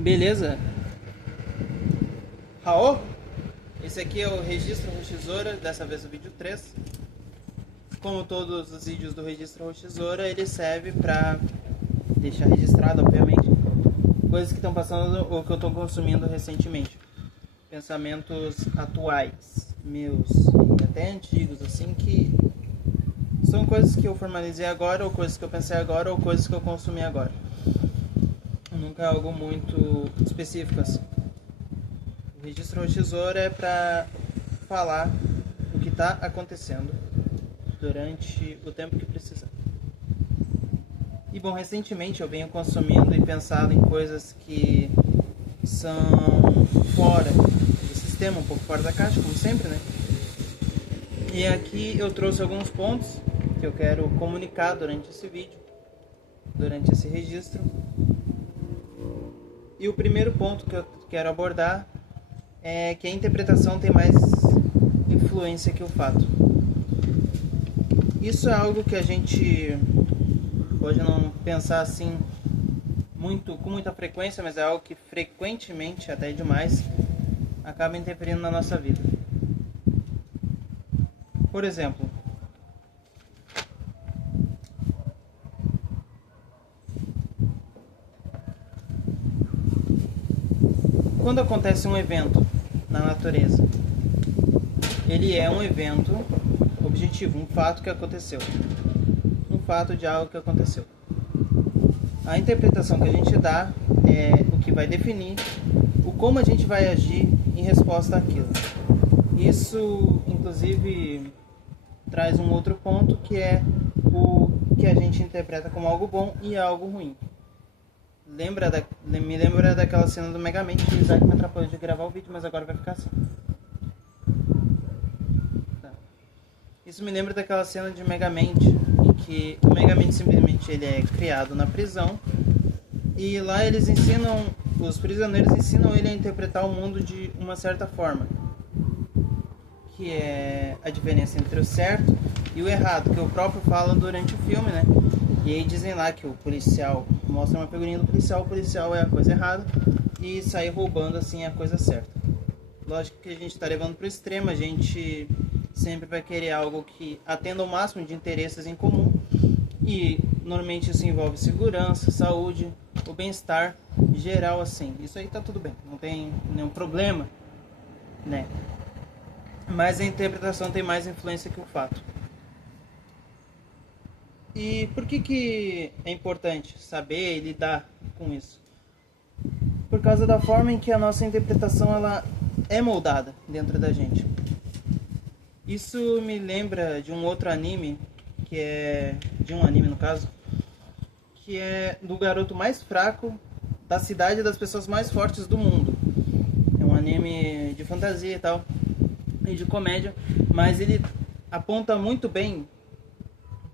Beleza? Raô? Esse aqui é o Registro Roxizora, dessa vez o vídeo 3. Como todos os vídeos do Registro Roxizora, ele serve para deixar registrado, obviamente, coisas que estão passando ou que eu estou consumindo recentemente. Pensamentos atuais, meus e até antigos, assim, que são coisas que eu formalizei agora, ou coisas que eu pensei agora, ou coisas que eu consumi agora. Nunca é algo muito específico assim. O Registro Roxizora é para falar o que está acontecendo durante o tempo que precisar. E bom, recentemente eu venho consumindo e pensando em coisas que são fora do sistema, um pouco fora da caixa, como sempre, né? E aqui eu trouxe alguns pontos que eu quero comunicar durante esse vídeo, durante esse registro. E o primeiro ponto que eu quero abordar é que a interpretação tem mais influência que o fato. Isso é algo que a gente pode não pensar assim com muita frequência, mas é algo que frequentemente, até demais, acaba interferindo na nossa vida. Por exemplo, quando acontece um evento na natureza, ele é um evento objetivo, um fato que aconteceu, um fato de algo que aconteceu. A interpretação que a gente dá é o que vai definir o como a gente vai agir em resposta àquilo. Isso, inclusive, traz um outro ponto, que é o que a gente interpreta como algo bom e algo ruim. Me lembra daquela cena do Megamente, que o Isaac me atrapalhou de gravar o vídeo, mas agora vai ficar assim. Tá. Isso me lembra daquela cena de Megamente, em que o Megamente simplesmente ele é criado na prisão, e lá os prisioneiros ensinam ele a interpretar o mundo de uma certa forma, que é a diferença entre o certo e o errado, que o próprio fala durante o filme, né? E aí dizem lá que o policial, mostra uma figurinha do policial, o policial é a coisa errada e sair roubando assim é a coisa certa. Lógico que a gente está levando para o extremo, a gente sempre vai querer algo que atenda ao máximo de interesses em comum, e normalmente isso envolve segurança, saúde, o bem-estar geral assim. Isso aí tá tudo bem, não tem nenhum problema, né? Mas a interpretação tem mais influência que o fato. E por que é importante saber e lidar com isso? Por causa da forma em que a nossa interpretação ela é moldada dentro da gente. Isso me lembra de um outro anime, no caso, que é do garoto mais fraco da cidade das pessoas mais fortes do mundo. É um anime de fantasia e tal, e de comédia, mas ele aponta muito bem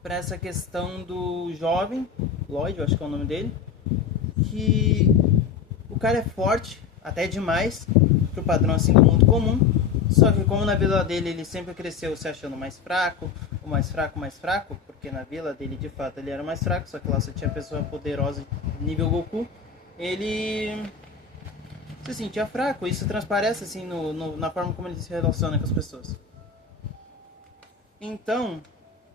para essa questão do jovem, Lloyd, eu acho que é o nome dele, que o cara é forte, até demais, pro padrão assim do mundo comum, só que como na vila dele ele sempre cresceu se achando mais fraco, mais fraco, porque na vila dele de fato ele era mais fraco, só que lá só tinha pessoa poderosa nível Goku, ele se sentia fraco. Isso transparece assim na forma como ele se relaciona com as pessoas. Então,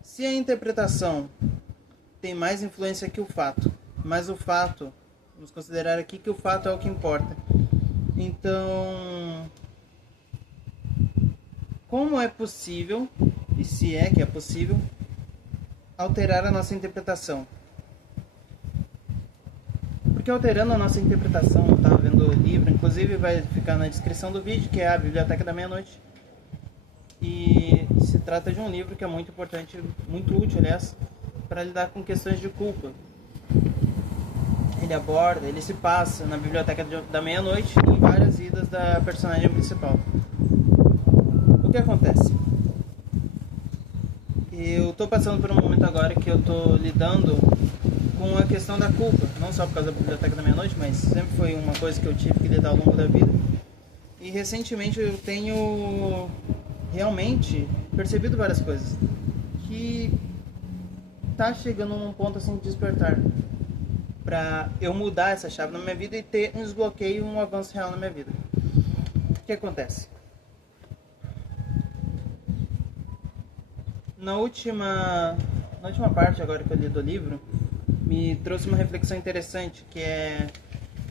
se a interpretação tem mais influência que o fato, mas o fato, vamos considerar aqui que o fato é o que importa. Então, como é possível, e se é que é possível, alterar a nossa interpretação? Porque alterando a nossa interpretação, eu estava vendo o livro, inclusive vai ficar na descrição do vídeo, que é a Biblioteca da Meia-Noite. E se trata de um livro que é muito importante, muito útil, aliás, para lidar com questões de culpa. Ele se passa na Biblioteca da Meia-Noite, em várias idas da personagem principal. O que acontece? Eu estou passando por um momento agora que eu estou lidando com a questão da culpa, não só por causa da Biblioteca da Meia-Noite, mas sempre foi uma coisa que eu tive que lidar ao longo da vida. E recentemente eu tenho realmente percebido várias coisas que tá chegando num ponto assim de despertar. para eu mudar essa chave na minha vida e ter um desbloqueio, um avanço real na minha vida. O que acontece? Na última parte agora que eu li do livro, me trouxe uma reflexão interessante, que é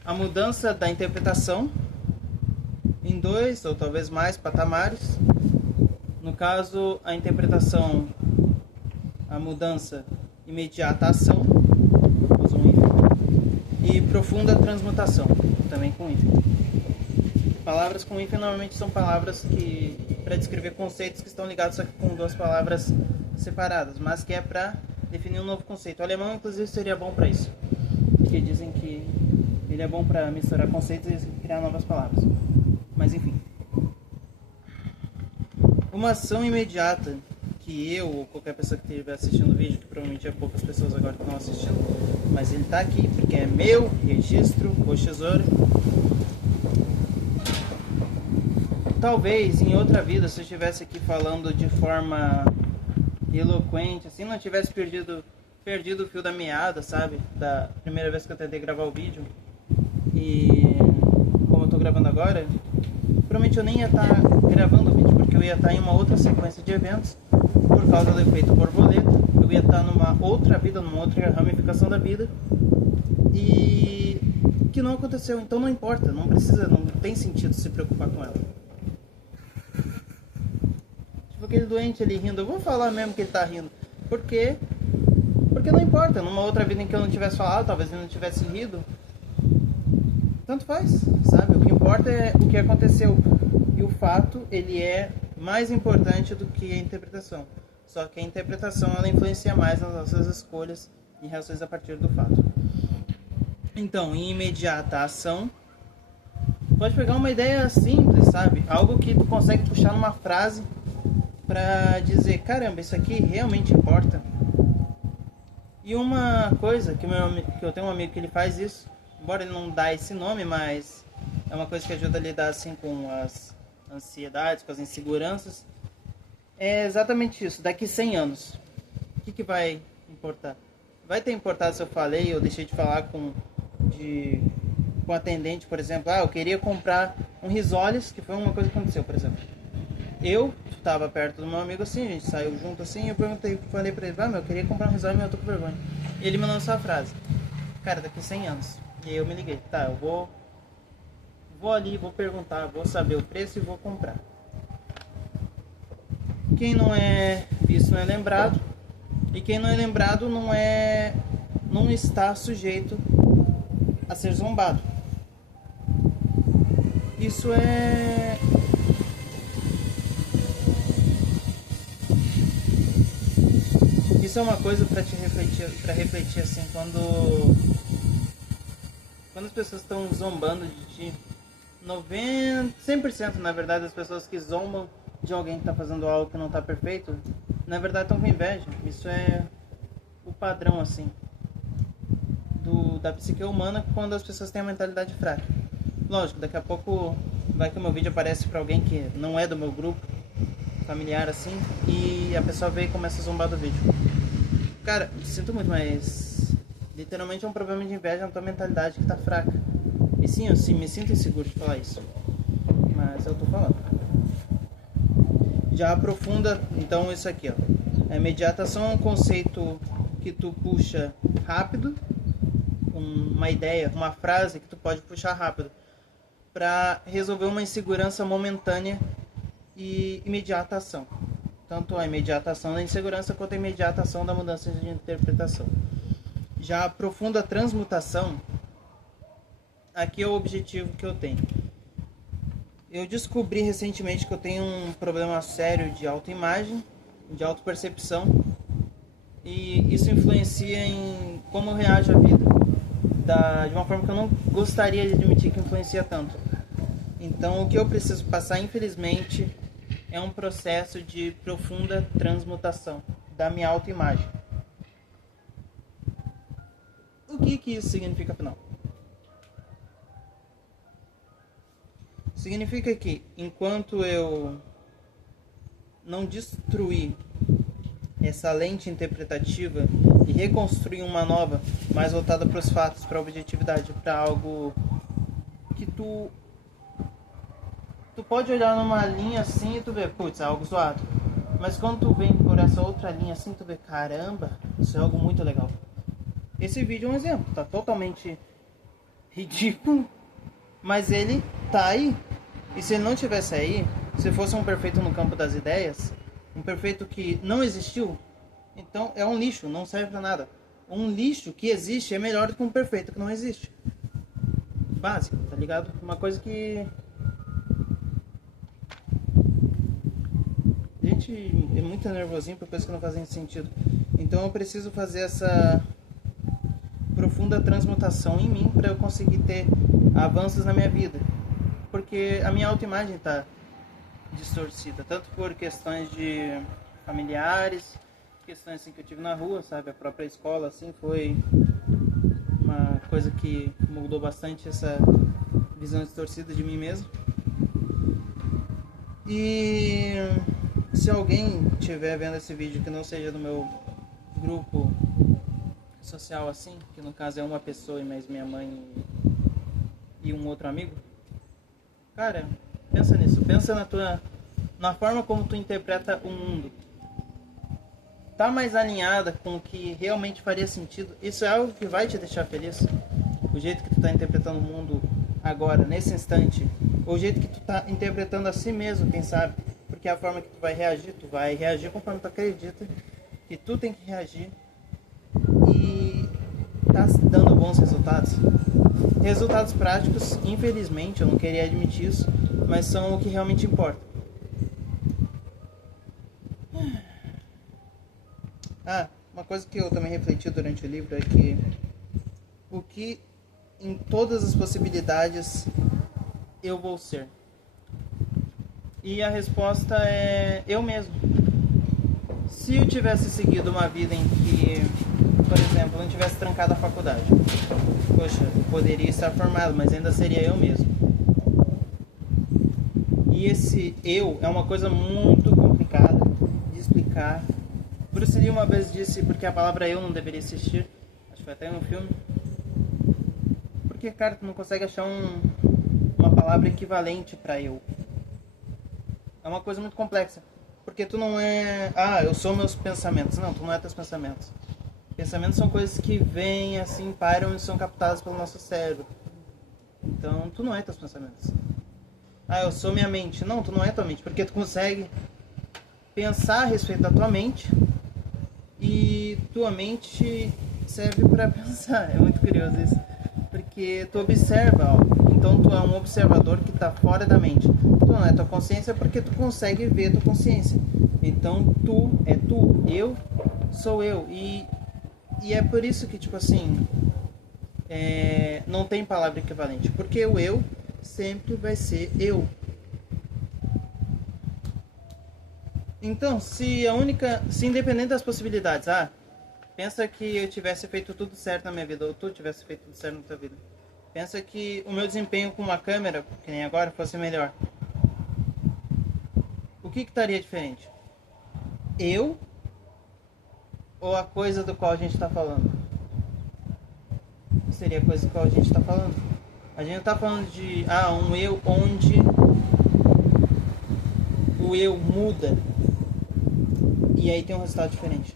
a mudança da interpretação em 2 ou talvez mais patamares. No caso, a interpretação, a mudança imediata à ação, uso um hífen, e profunda transmutação, também com hífen. Palavras com hífen normalmente são palavras que para descrever conceitos que estão ligados só que com 2 palavras separadas, mas que é para definir um novo conceito. O alemão, inclusive, seria bom para isso, porque dizem que ele é bom para misturar conceitos e criar novas palavras. Mas enfim, uma ação imediata que eu ou qualquer pessoa que estiver assistindo o vídeo, que provavelmente é poucas pessoas agora que estão assistindo, mas ele está aqui porque é meu registro, o tesouro. Talvez em outra vida, se eu estivesse aqui falando de forma eloquente, assim, não tivesse perdido o fio da meada, sabe? Da primeira vez que eu tentei gravar o vídeo. E como eu tô gravando agora, provavelmente eu nem ia estar gravando o vídeo, porque eu ia estar em uma outra sequência de eventos, por causa do efeito borboleta. Eu ia estar numa outra vida, numa outra ramificação da vida, e que não aconteceu. Então não importa, não tem sentido se preocupar com ela. Tipo aquele doente ali rindo, eu vou falar mesmo que ele tá rindo, porque não importa, numa outra vida em que eu não tivesse falado, talvez ele não tivesse rido, tanto faz, sabe? O que importa é o que aconteceu, e o fato, ele é mais importante do que a interpretação. Só que a interpretação, ela influencia mais nas nossas escolhas e reações a partir do fato. Então, em imediata ação, pode pegar uma ideia simples, sabe? Algo que tu consegue puxar numa frase pra dizer, caramba, isso aqui realmente importa. E uma coisa que eu tenho um amigo que ele faz isso, embora ele não dá esse nome, mas é uma coisa que ajuda a lidar assim com as ansiedades, com as inseguranças, é exatamente isso. Daqui 100 anos, o que vai importar? Vai ter importado se eu falei ou deixei de falar com atendente, por exemplo, eu queria comprar um risoles, que foi uma coisa que aconteceu, por exemplo. Eu estava perto do meu amigo assim, a gente saiu junto assim, eu falei pra ele, eu queria comprar um risoles, mas eu tô com vergonha. E ele me lançou a frase, cara, daqui 100 anos. E aí eu me liguei, tá, eu vou ali, vou perguntar, vou saber o preço e vou comprar. Quem não é visto não é lembrado, e quem não é lembrado não está sujeito a ser zombado. Isso é uma coisa para refletir assim, quando as pessoas estão zombando de ti, 100% na verdade das pessoas que zombam de alguém que está fazendo algo que não está perfeito, na verdade estão com inveja. Isso é o padrão assim da psique humana quando as pessoas têm a mentalidade fraca. Lógico, daqui a pouco vai que o meu vídeo aparece para alguém que não é do meu grupo familiar assim, e a pessoa vê e começa a zombar do vídeo. Cara, sinto muito, mas literalmente é um problema de inveja na tua mentalidade que tá fraca. E sim, eu me sinto inseguro de falar isso, mas eu tô falando. Já aprofunda, então, isso aqui, ó. A imediatação é um conceito que tu puxa rápido, uma ideia, uma frase que tu pode puxar rápido para resolver uma insegurança momentânea e imediata ação. Tanto a imediata ação da insegurança quanto a imediata ação da mudança de interpretação. Já a profunda transmutação, aqui é o objetivo que eu tenho. Eu descobri recentemente que eu tenho um problema sério de autoimagem, de autopercepção, e isso influencia em como eu reajo à vida, de uma forma que eu não gostaria de admitir que influencia tanto. Então o que eu preciso passar, infelizmente, é um processo de profunda transmutação da minha autoimagem. O que isso significa, afinal? Significa que enquanto eu não destruir essa lente interpretativa e reconstruir uma nova, mais voltada para os fatos, para a objetividade, para algo que tu pode olhar numa linha assim e tu vê, putz, é algo zoado. Mas quando tu vem por essa outra linha assim, tu vê, caramba, isso é algo muito legal. Esse vídeo é um exemplo, tá totalmente ridículo, mas ele tá aí. E se ele não tivesse aí, se fosse um perfeito no campo das ideias, um perfeito que não existiu, então é um lixo, não serve pra nada. Um lixo que existe é melhor do que um perfeito que não existe. Básico, tá ligado? Uma coisa que... Gente, é muito nervosinho por coisas que não fazem sentido. Então eu preciso fazer essa profunda transmutação em mim para eu conseguir ter avanços na minha vida. Porque a minha autoimagem tá distorcida, tanto por questões de familiares, questões assim que eu tive na rua, sabe? A própria escola assim foi uma coisa que mudou bastante essa visão distorcida de mim mesmo. E se alguém estiver vendo esse vídeo que não seja do meu grupo social assim, que no caso é uma pessoa e mais minha mãe e um outro amigo, cara, pensa nisso, pensa na forma como tu interpreta o mundo. Tá mais alinhada com o que realmente faria sentido? Isso é algo que vai te deixar feliz? O jeito que tu tá interpretando o mundo agora, nesse instante, ou o jeito que tu tá interpretando a si mesmo, quem sabe? Porque é a forma que tu vai reagir conforme tu acredita que tu tem que reagir, e tá dando bons resultados. Resultados práticos, infelizmente, eu não queria admitir isso, mas são o que realmente importa. Uma coisa que eu também refleti durante o livro é que o que em todas as possibilidades eu vou ser. E a resposta é eu mesmo. Se eu tivesse seguido uma vida em que, por exemplo, eu não tivesse trancado a faculdade, poxa, eu poderia estar formado, mas ainda seria eu mesmo. E esse eu é uma coisa muito complicada de explicar. Bruce Lee uma vez disse porque a palavra eu não deveria existir. Acho que foi até no filme. Porque, cara, tu não consegue achar uma palavra equivalente para eu. É uma coisa muito complexa. Porque tu não é... eu sou meus pensamentos. Não, tu não é teus pensamentos. Pensamentos são coisas que vêm, assim, param e são captadas pelo nosso cérebro. Então, tu não é teus pensamentos. Eu sou minha mente. Não, tu não é tua mente. Porque tu consegue pensar a respeito da tua mente. E tua mente serve para pensar. É muito curioso isso. Porque tu observa algo. Então tu é um observador que está fora da mente. Tu não é tua consciência porque tu consegue ver tua consciência. Então tu é tu, eu sou eu. E é por isso que, tipo assim, não tem palavra equivalente. Porque o eu sempre vai ser eu. Então, se independente das possibilidades, pensa que eu tivesse feito tudo certo na minha vida, ou tu tivesse feito tudo certo na tua vida. Pensa que o meu desempenho com uma câmera, que nem agora, fosse melhor. O que estaria diferente? Eu ou a coisa do qual a gente está falando? Seria a coisa do qual a gente está falando. A gente está falando de um eu onde o eu muda e aí tem um resultado diferente.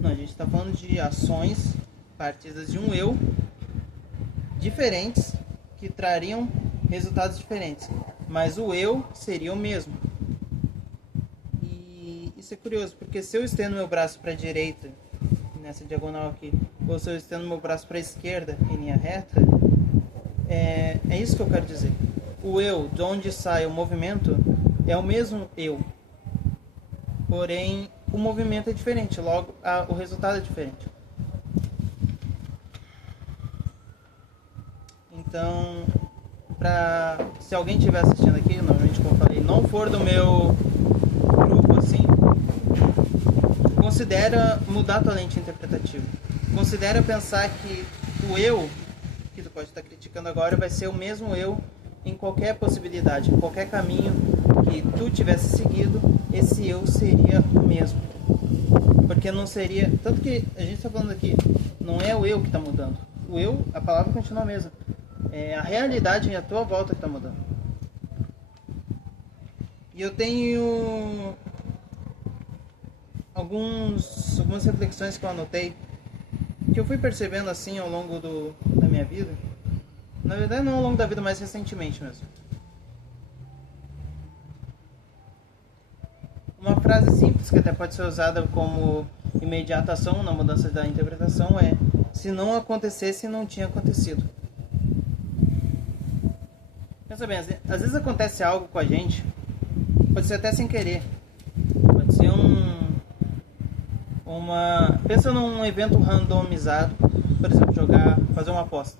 Não, a gente está falando de ações partidas de um eu diferentes que trariam resultados diferentes, mas o eu seria o mesmo. E isso é curioso, porque se eu estendo meu braço para a direita, nessa diagonal aqui, ou se eu estendo meu braço para a esquerda, em linha reta, é isso que eu quero dizer. O eu, de onde sai o movimento, é o mesmo eu. Porém, o movimento é diferente, logo o resultado é diferente. Então, se alguém estiver assistindo aqui, normalmente, como eu falei, não for do meu grupo assim, considera mudar tua lente interpretativa. Considera pensar que o eu, que tu pode estar criticando agora, vai ser o mesmo eu em qualquer possibilidade, em qualquer caminho que tu tivesse seguido, esse eu seria o mesmo. Porque não seria... Tanto que a gente está falando aqui, não é o eu que está mudando. O eu, a palavra continua a mesma. É a realidade à tua volta que está mudando. E eu tenho algumas reflexões que eu anotei, que eu fui percebendo assim ao longo da minha vida. Na verdade não ao longo da vida, mas recentemente mesmo. Uma frase simples que até pode ser usada como imediatação na mudança da interpretação é: se não acontecesse, não tinha acontecido. Pensa bem, às vezes acontece algo com a gente, pode ser até sem querer, pode ser pensa num evento randomizado, por exemplo, fazer uma aposta,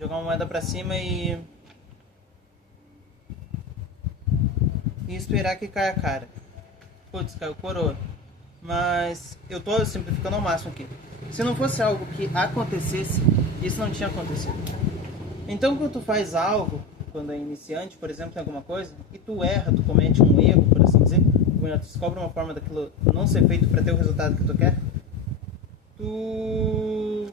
jogar uma moeda pra cima e esperar que caia a cara. Putz, caiu coroa. Mas eu tô simplificando ao máximo aqui. Se não fosse algo que acontecesse, isso não tinha acontecido. Então quando tu faz algo, quando é iniciante, por exemplo, em alguma coisa, e tu erra, tu comete um erro, por assim dizer, quando tu descobre uma forma daquilo não ser feito para ter o resultado que tu quer, tu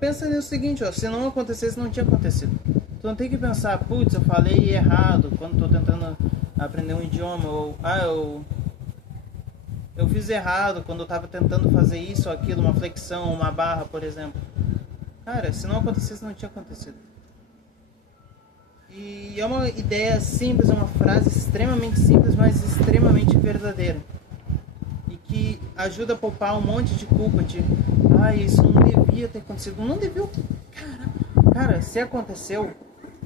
pensa no seguinte, ó, se não acontecesse, não tinha acontecido. Tu não tem que pensar, putz, eu falei errado quando tô tentando aprender um idioma, ou eu fiz errado quando eu tava tentando fazer isso ou aquilo, uma flexão, uma barra, por exemplo. Cara, se não acontecesse, não tinha acontecido. E é uma ideia simples, é uma frase extremamente simples, mas extremamente verdadeira. E que ajuda a poupar um monte de culpa de isso não devia ter acontecido. Não devia. Cara, se aconteceu,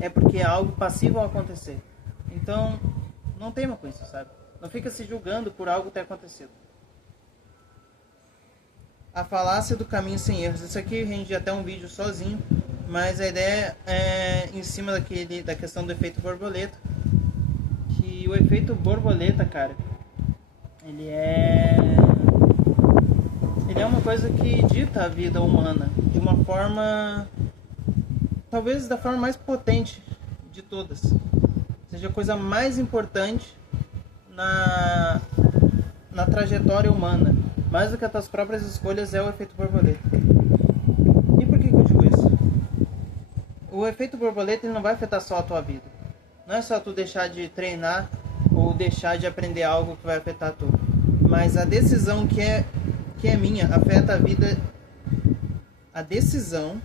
é porque é algo passível a acontecer. Então, não tema com isso, sabe? Não fica se julgando por algo ter acontecido. A falácia do caminho sem erros. Isso aqui rende até um vídeo sozinho, mas a ideia é em cima da questão do efeito borboleta. Que o efeito borboleta, cara, ele é uma coisa que dita a vida humana de uma forma, talvez da forma mais potente de todas. Seja a coisa mais importante na trajetória humana, mais do que as tuas próprias escolhas, é o efeito borboleta. E por que eu digo isso? O efeito borboleta ele não vai afetar só a tua vida. Não é só tu deixar de treinar ou deixar de aprender algo que vai afetar tudo. Mas a decisão que é minha afeta a vida. A decisão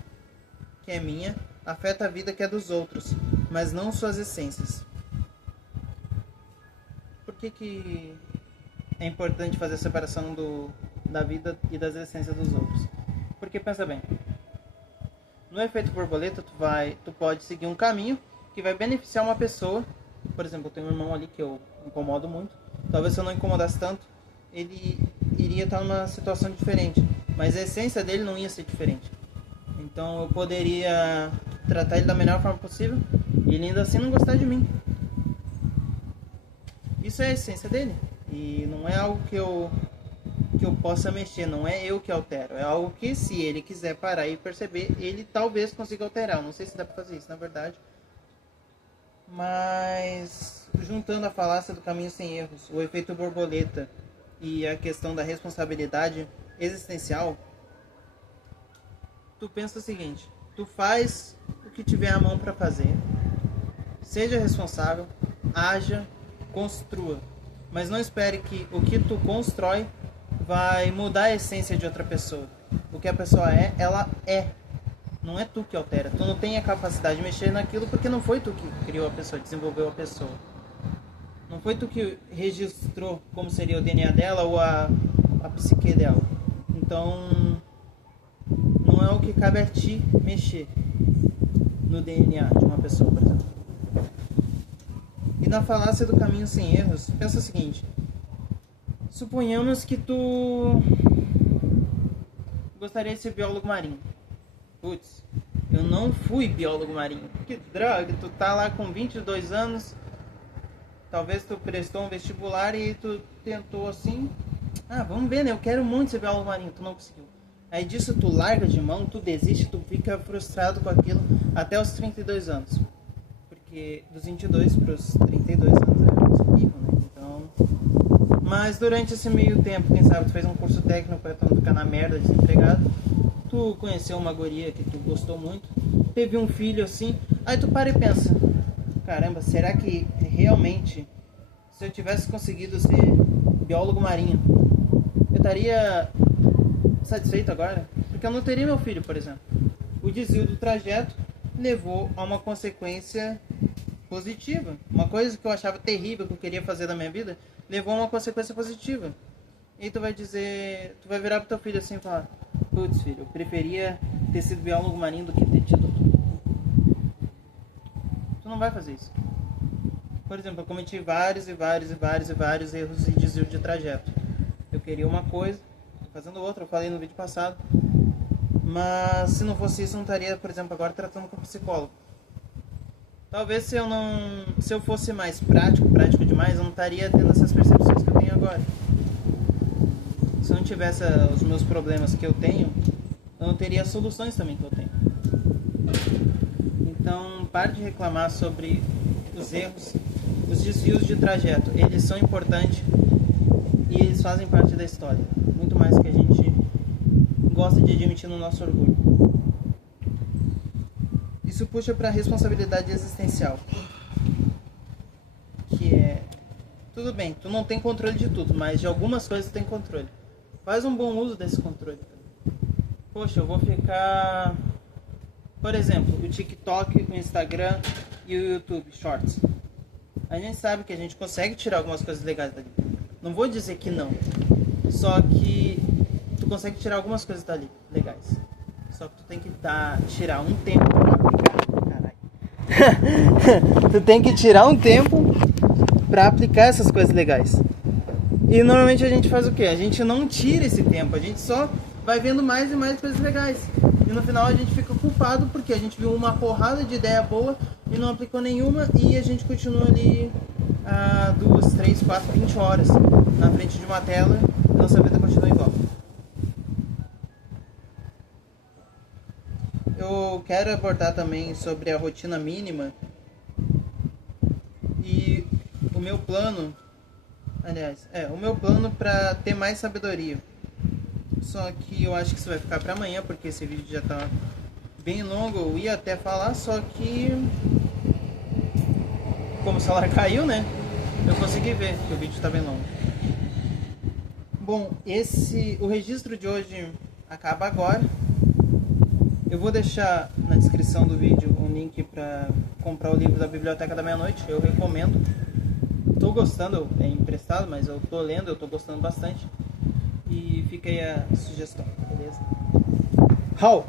que é minha afeta a vida que é dos outros, mas não suas essências. Por que é importante fazer a separação da vida e das essências dos outros? Porque pensa bem, no efeito borboleta tu pode seguir um caminho que vai beneficiar uma pessoa. Por exemplo, eu tenho um irmão ali que eu incomodo muito. Talvez se eu não incomodasse tanto, ele iria estar numa situação diferente, mas a essência dele não ia ser diferente. Então eu poderia tratar ele da melhor forma possível e ele ainda assim não gostar de mim. Isso é a essência dele. E não é algo que eu possa mexer, não é eu que altero. É algo que, se ele quiser parar e perceber, ele talvez consiga alterar. Eu não sei se dá pra fazer isso, na verdade. Mas, juntando a falácia do caminho sem erros, o efeito borboleta e a questão da responsabilidade existencial, tu pensa o seguinte: tu faz o que tiver à mão para fazer, seja responsável, haja, construa, mas não espere que o que tu constrói vai mudar a essência de outra pessoa. O que a pessoa é, ela é. Não é tu que altera. Tu não tem a capacidade de mexer naquilo porque não foi tu que criou a pessoa, desenvolveu a pessoa. Não foi tu que registrou como seria o DNA dela ou a psique dela. Então, não é o que cabe a ti mexer no DNA de uma pessoa, por exemplo. E na falácia do caminho sem erros, pensa o seguinte: suponhamos que tu gostaria de ser biólogo marinho. Putz, eu não fui biólogo marinho. Que droga, tu tá lá com 22 anos, talvez tu prestou um vestibular e tu tentou assim, vamos ver, né, eu quero muito ser biólogo marinho, tu não conseguiu. Aí disso tu larga de mão, tu desiste, tu fica frustrado com aquilo até os 32 anos. Porque dos 22 pros 32 anos é muito pico, né? Então, Mas durante esse meio tempo, quem sabe tu fez um curso técnico pra tu não ficar na merda desempregado, tu conheceu uma guria que tu gostou muito, teve um filho assim, aí tu para e pensa, caramba, será que realmente, se eu tivesse conseguido ser biólogo marinho, eu estaria satisfeito agora? Porque eu não teria meu filho, por exemplo. O desvio do trajeto levou a uma consequência positiva. Uma coisa que eu achava terrível, que eu queria fazer da minha vida, levou a uma consequência positiva. E tu vai dizer, tu vai virar pro teu filho assim e falar, putz, filho, eu preferia ter sido biólogo marinho do que ter tido tudo. Tu não vai fazer isso. Por exemplo, eu cometi vários erros e desvio de trajeto. Eu queria uma coisa, tô fazendo outra, eu falei no vídeo passado. Mas se não fosse isso, eu não estaria, por exemplo, agora tratando com psicólogo. Talvez se eu fosse mais prático demais, eu não estaria tendo essas percepções que eu tenho agora. Se eu não tivesse os meus problemas que eu tenho, eu não teria as soluções também que eu tenho. Então, pare de reclamar sobre os erros, os desvios de trajeto. Eles são importantes e eles fazem parte da história. Muito mais que a gente gosta de admitir no nosso orgulho. Isso puxa para a responsabilidade existencial, que é, tudo bem, tu não tem controle de tudo, mas de algumas coisas tu tem controle. Faz um bom uso desse controle. Poxa, eu vou ficar, por exemplo, o TikTok, o Instagram e o YouTube Shorts. A gente sabe que a gente consegue tirar algumas coisas legais dali. Não vou dizer que não, só que tu consegue tirar algumas coisas dali legais. Só que tu tem que tirar um tempo pra aplicar. Caralho. Tu tem que tirar um tempo pra aplicar essas coisas legais. E normalmente a gente faz o quê? A gente não tira esse tempo, a gente só vai vendo mais e mais coisas legais. E no final a gente fica culpado porque a gente viu uma porrada de ideia boa e não aplicou nenhuma, e a gente continua ali 2, 3, 4, 20 horas na frente de uma tela e nossa vida continua igual. Eu quero abordar também sobre a rotina mínima e o meu plano, o meu plano para ter mais sabedoria. Só que eu acho que isso vai ficar para amanhã, porque esse vídeo já tá bem longo. Eu ia até falar, só que como o celular caiu, né? Eu consegui ver que o vídeo tá bem longo. Bom, o registro de hoje acaba agora. Eu vou deixar na descrição do vídeo um link para comprar o livro da Biblioteca da Meia-Noite. Eu recomendo. Tô gostando, é emprestado, mas eu tô lendo, eu tô gostando bastante. E fica aí a sugestão, beleza? How?